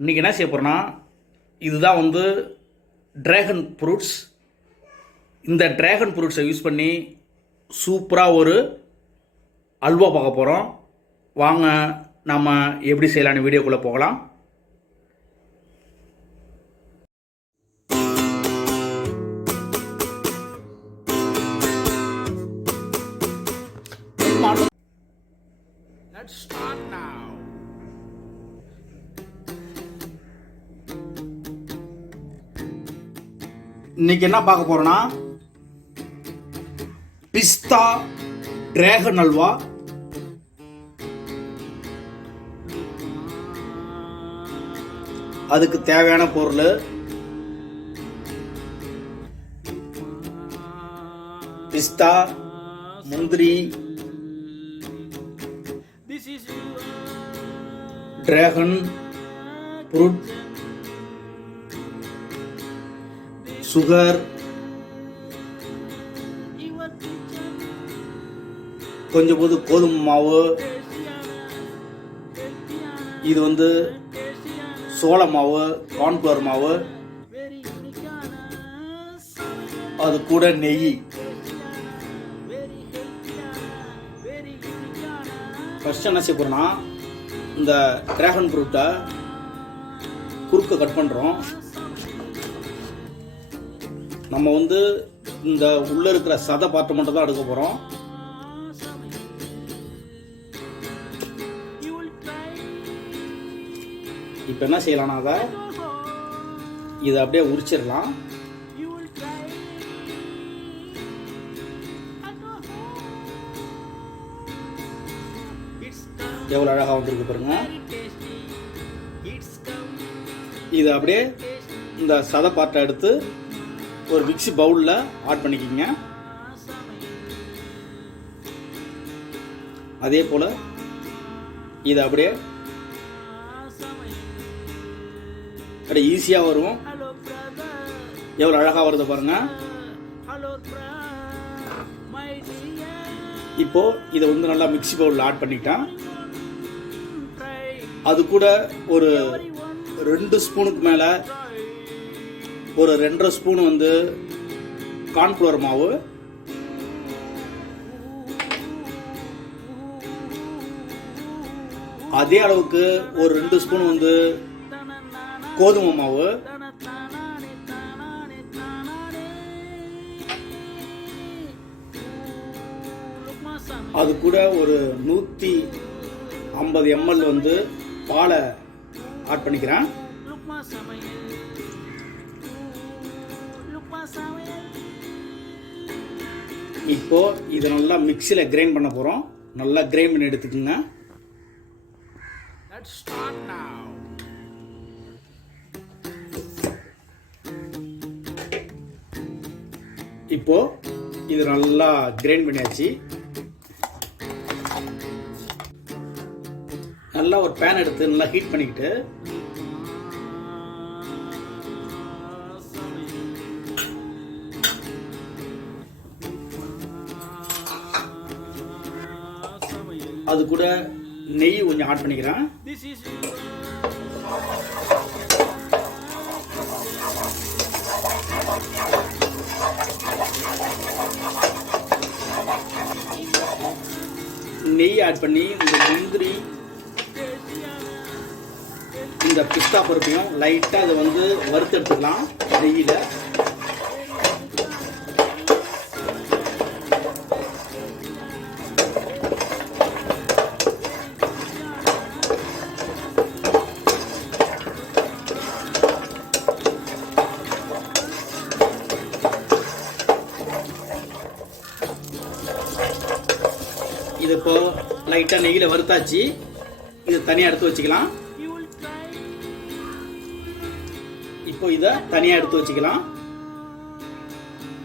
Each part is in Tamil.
இன்றைக்கி என்ன செய்ய போகிறோன்னா, இதுதான் வந்து ட்ராகன் ஃப்ரூட்ஸ். இந்த ட்ராகன் ஃப்ரூட்ஸை யூஸ் பண்ணி சூப்பராக ஒரு அல்வா பார்க்க போகிறோம். வாங்க நம்ம எப்படி செய்யலான்னு வீடியோக்குள்ளே போகலாம். Let's start now. இன்னைக்கு என்ன பார்க்க போறோம்னா, பிஸ்தா டிராகன் அல்வா. அதுக்கு தேவையான பொருள் பிஸ்தா, முந்திரி, டிராகன் ஃப்ரூட், சுகர், கொஞ்சம் கோதுமை மாவு, இது வந்து சோள மாவு, கார்ன்ஃப்ளவர் மாவு, அது கூட நெய். ஃபர்ஸ்ட் என்ன செய்ய போறோம்னா, இந்த டிராகன் ஃப்ரூட்டை குறுக்க கட் பண்ணுறோம். நம்ம வந்து இந்த உள்ள இருக்கிற சதை பார்ட்டு மட்டும் தான் எடுக்க போகிறோம். இப்போ என்ன செய்யலாம்னா, இதை அப்படியே உரிச்சிடலாம். எவ்வளோ அழகாக வந்துருக்கு பாருங்க. இதை அப்படியே இந்த சதை பார்ட்டை எடுத்து ஒரு மிக்ஸி பவுலில் ஆட் பண்ணிக்கிங்க. அதே போல் இதை அப்படியே ஈஸியாக வரும். எவ்வளோ அழகாக வருது பாருங்க. இப்போ இதை வந்து நல்லா மிக்ஸி பவுலில் ஆட் பண்ணிட்டேன். அது கூட ஒரு 2 ஸ்பூனுக்கு மேலே ஒரு 2.5 ஸ்பூன் வந்து கார்ன்ஃப்ளவர் மாவு, அதே அளவுக்கு ஒரு 2 ஸ்பூன் வந்து கோதுமை மாவு, அது கூட ஒரு 150 ml வந்து பாலை ஆட் பண்ணிக்கிறேன். இப்போ இதை நல்லா மிக்ஸியில் கிரைண்ட் பண்ண போகிறோம். நல்லா கிரைண்ட் பண்ணி எடுத்துக்கோங்க. இப்போ இது நல்லா கிரைண்ட் பண்ணியாச்சு. நல்லா ஒரு பேன் எடுத்து நல்லா ஹீட் பண்ணிக்கிட்டு அது கூட நெய் கொஞ்சம் ஆட் பண்ணிக்கிறேன். நெய் ஆட் பண்ணி இந்த முந்திரி, இந்த பிஸ்தா பருப்பையும் லைட்டாக அதை வந்து வறுத்து எடுத்துக்கலாம் நெய்யில். இது இப்போ லைட்டாக நெய்யில் வறுத்தாச்சு. இது தனியாக எடுத்து வச்சுக்கலாம். இப்போ இதை தனியாக எடுத்து வச்சுக்கலாம்.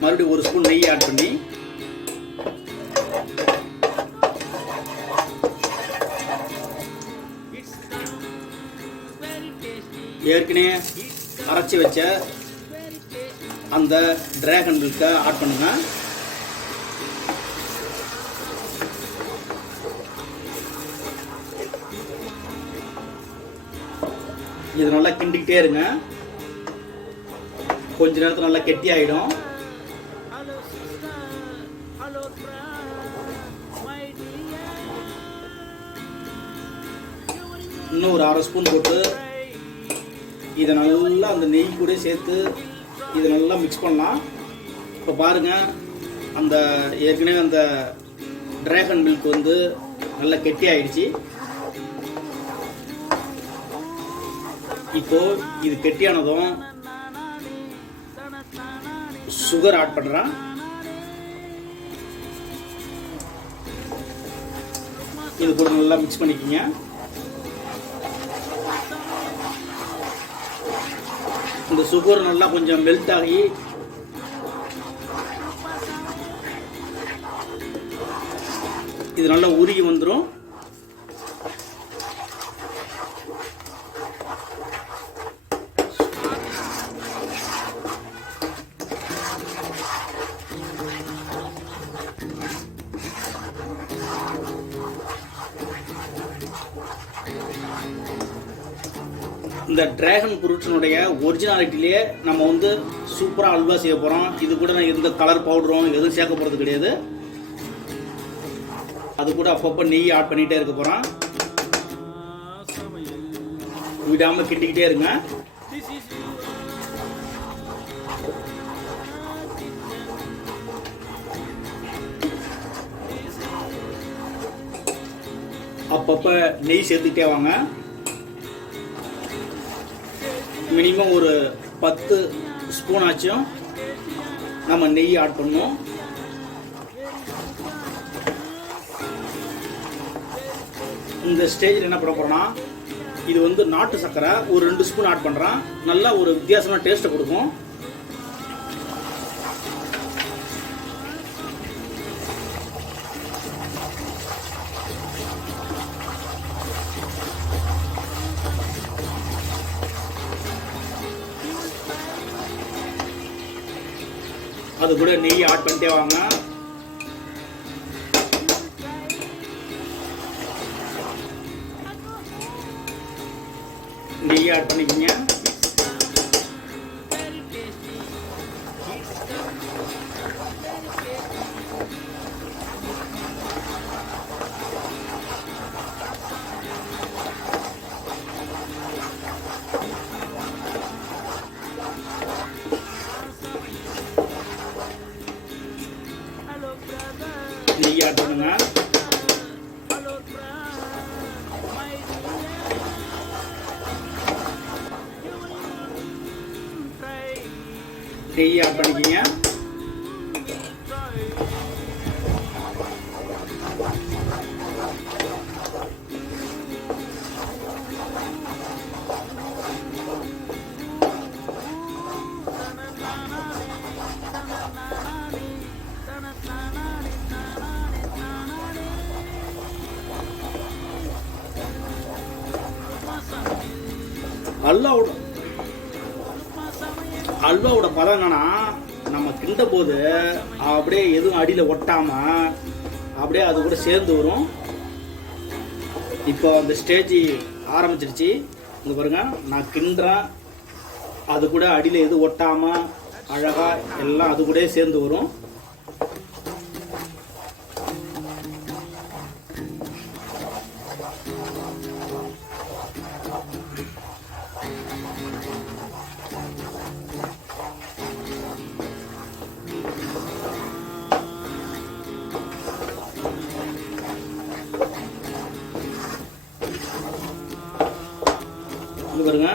மறுபடியும் 1 ஸ்பூன் நெய் ஆட் பண்ணி ஏற்கனவே அரைச்சி வச்ச அந்த டிராகன் மில்கை ஆட் பண்ணுங்க. இது நல்லா கிண்டிக்கிட்டே இருங்க. கொஞ்ச நேரத்தில் நல்லா கெட்டி ஆகிடும். இன்னும் ஒரு 1/2 ஸ்பூன் போட்டு இதை நல்லா அந்த நெய் கூட சேர்த்து இதை நல்லா மிக்ஸ் பண்ணலாம். இப்போ பாருங்கள், அந்த ஏற்கனவே அந்த டிராகன் மில்க் வந்து நல்லா கெட்டி ஆயிடுச்சு. இப்போ இது கெட்டியானதும் சுகர் ஆட் பண்ணுறேன். இது கூட நல்லா மிக்ஸ் பண்ணிக்கிங்க. இந்த சுகர் நல்லா கொஞ்சம் மெல்ட் ஆகி இது நல்லா உருகி வந்துடும். இந்த டிராகன் ஃப்ரூட்ஸினுடைய ஒரிஜினாலிட்டிலேயே நம்ம வந்து சூப்பராக அல்வா செய்ய போகிறோம். இது கூட நான் எந்த கலர் பவுடரும் எதுவும் சேர்க்க போகிறது கிடையாது. அது கூட அப்பப்போ நெய் ஆட் பண்ணிகிட்டே இருக்க போகிறோம். விடாமல் கிண்டிக்கிட்டே இருங்க. அப்பப்போ நெய் சேர்த்துக்கிட்டே வாங்க. மினிமம் ஒரு 10 ஸ்பூன் ஆச்சும் நம்ம நெய் ஆட் பண்ணுவோம். இந்த ஸ்டேஜில் என்ன பண்ண போகிறோன்னா, இது வந்து நாட்டு சர்க்கரை ஒரு 2 ஸ்பூன் ஆட் பண்ணுறேன். நல்லா ஒரு வித்தியாசமான டேஸ்ட்டை கொடுக்கும். அது கூட நெய் ஆட் பண்ணிட்டே வாங்க. நெய் ஆட் பண்ணிக்கிங்க. நெய் ஆட் பண்ணுங்க. நெய் ஆட் பண்ணிக்கிங்க. அல்வாவோட பதம் என்னன்னா, நம்ம கிண்ட போது அப்படியே எதுவும் அடியில் ஒட்டாம அப்படியே அது கூட சேர்ந்து வரும். இப்போ அந்த ஸ்டேஜ் ஆரம்பிச்சிருச்சு. இங்கே பாருங்க, நான் கிண்டுறேன், அது கூட அடியில் எதுவும் ஒட்டாம அழகா எல்லாம் அது கூட சேர்ந்து வரும். பாருங்க,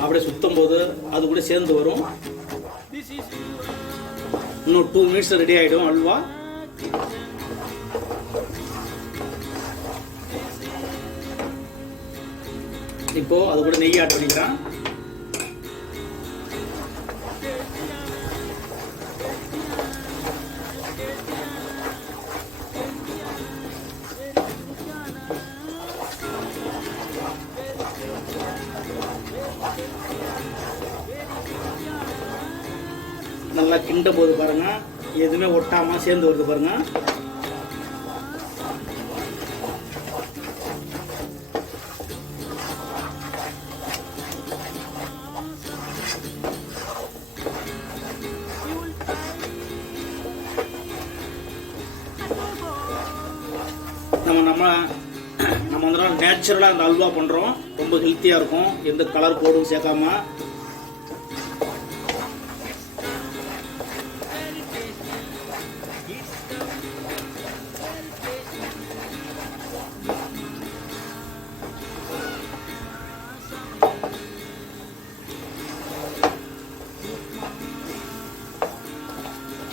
அப்படியே சுத்தம் போது அது கூட சேர்ந்து வரும். இன்னும் 2 மினிட்ஸ் ரெடி ஆயிடும் அல்வா. இப்போ அது கூட நெய் ஆட் பண்ணிக்கிறேன். நல்லா கிண்ட போது பாருங்க, எதுவுமே ஒட்டாம சேர்ந்து வருது பாருங்க. நம்ம வந்து நேச்சுரலாக அந்த அல்வா பண்ணுறோம். ரொம்ப ஹெல்த்தியாக இருக்கும், எந்த கலர் கோடும் சேர்க்காம.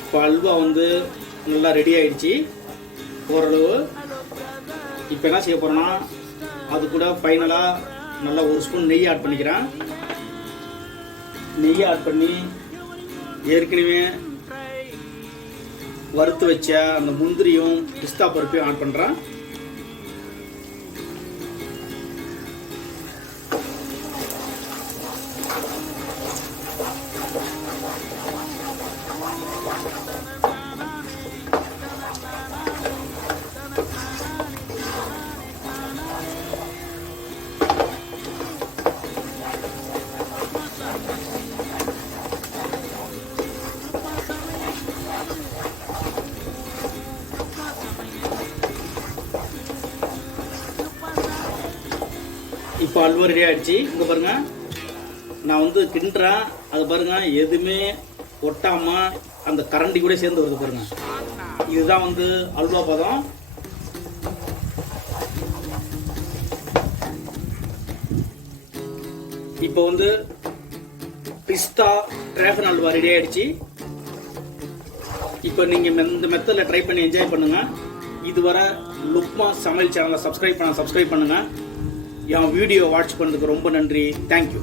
இப்போ அல்வா வந்து நல்லா ரெடி ஆயிடுச்சு ஓரளவு. இப்போ என்ன செய்ய போகிறோன்னா, அது கூட ஃபைனலாக நல்லா ஒரு ஸ்பூன் நெய் ஆட் பண்ணிக்கிறேன். நெய் ஆட் பண்ணி ஏற்கனவே வறுத்து வச்ச அந்த முந்திரியும் பிஸ்தா பருப்பையும் ஆட் பண்ணுறேன். இப்போ அல்வா ரெடி ஆகிடுச்சு. இங்கே பாருங்கள், நான் வந்து கிண்டுறேன். அது பாருங்கள், எதுவுமே ஒட்டாமல் அந்த கரண்டி கூட சேர்ந்து வருது பாருங்கள். இதுதான் வந்து அல்வா பதம். இப்போ வந்து பிஸ்தா டிராகன் அல்வா ரெடி ஆகிடுச்சு. இப்போ நீங்கள் இந்த மெத்தடில் ட்ரை பண்ணி என்ஜாய் பண்ணுங்கள். இதுவரை லுக்மா சமையல் சேனலை சப்ஸ்கிரைப் பண்ணுங்கள். என் வீடியோ வாட்ச் பண்ணதுக்கு ரொம்ப நன்றி. தேங்க்யூ.